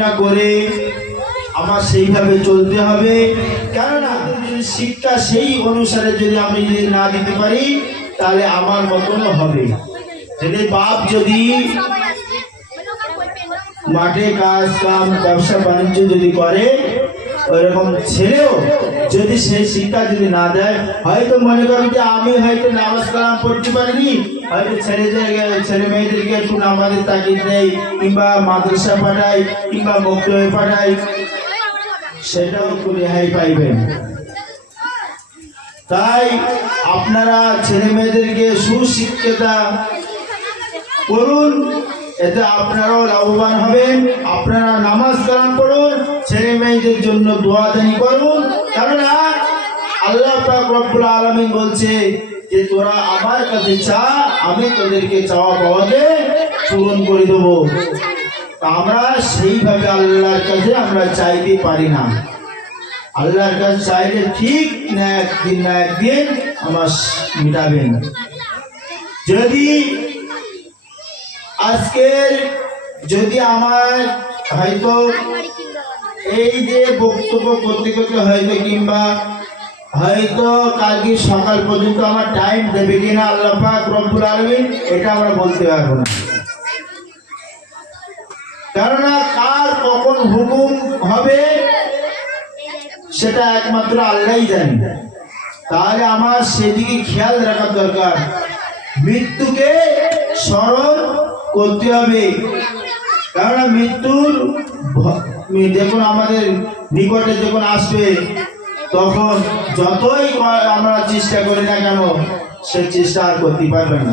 ভাবনা করে আমার সেইভাবে চলতে হবে। কেননা শিক্ষা সেই অনুসারে যদি আমি যদি না দিতে পারি তাহলে আমার মতন হবে। যদি বাপ যদি মাঠে কাজ কাম ব্যবসা বাণিজ্য যদি করে, ওইরকম ছেলেও যদি সেই শিক্ষা যদি না দেয়, হয়তো মনে করেন যে আমি হয়তো নামাজ কালাম পড়তে পারিনি, হয়তো ছেলে মেয়েদেরকে একটু নামাজের তাকিদ নেই, কিংবা মাদ্রাসা পাঠাই, কিংবা মক্তবে পাঠাই, সেটাও একটু রেহাই পাইবেন। তাই আপনারা ছেলে মেয়েদেরকে সুশিক্ষিতা করুন, এতে আপনারাও লাভবান হবেন। আপনারা নামাজ কালাম পড়ুন, ছেলে মেয়েদের জন্য দোয়া দানি করুন। কেননা আল্লাহ পাক রব্বুল আলামিন বলছে যে তোরা আমার কাছে চা, আমি তোদেরকে চাওয়া পাওয়াকে পূরণ করে দেবো। আমরা সেইভাবে আল্লাহর কাছে আমরা চাইতে পারি না। আল্লাহর কাছে চাইলে ঠিক না একদিন না একদিন আমার মিটাবেন। যদি আজকের যদি আমার হয়তো এই যে বক্তব্য করতে করতে হয়তো কিংবা হয়তো কালকে সকাল পর্যন্ত আমার টাইম দেবে কিনা আল্লাহ পাক রব্বুল আলামিন, এটা আমরা বলতে পারবো না। কেননা কার কখন হুকুম হবে সেটা একমাত্র আল্লাহই জানে। তাহলে আমার সেদিকে খেয়াল রাখার দরকার, মৃত্যুকে স্মরণ করতে হবে। কারণ মৃত্যুর যখন আমাদের নিকটে যখন আসবে, তখন যতই আমরা চেষ্টা করি না কেন সে চেষ্টা আর করতে পারবে না,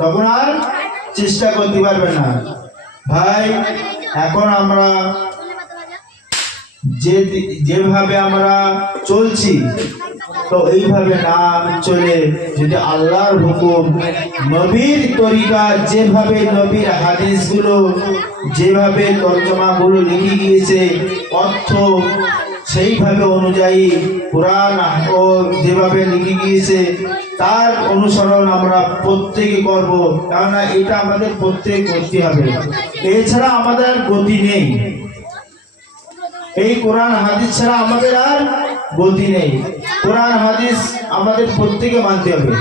তখন আর চেষ্টা করতে পারবে না। ভাই, এখন আমরা যেভাবে আমরা চলছি, তো এইভাবে না চলে যদি আল্লাহর হুকুম, নবীর তরিকা, যেভাবে নবীর হাদিসগুলো যেভাবে তর্জমাগুলো লিখে গিয়েছে, অর্থ সেইভাবে অনুযায়ী কোরআন ও যেভাবে লিখে গিয়েছে তার অনুসরণ আমরা প্রত্যেকে করব। কেননা এটা আমাদের প্রত্যেক করতে হবে, এছাড়া আমাদের আর গতি নেই। এই কোরআন হাদিস ছাড়া আমাদের আর গতি নেই। কোরআন হাদিস আমাদের প্রত্যেকে মানতে হবে।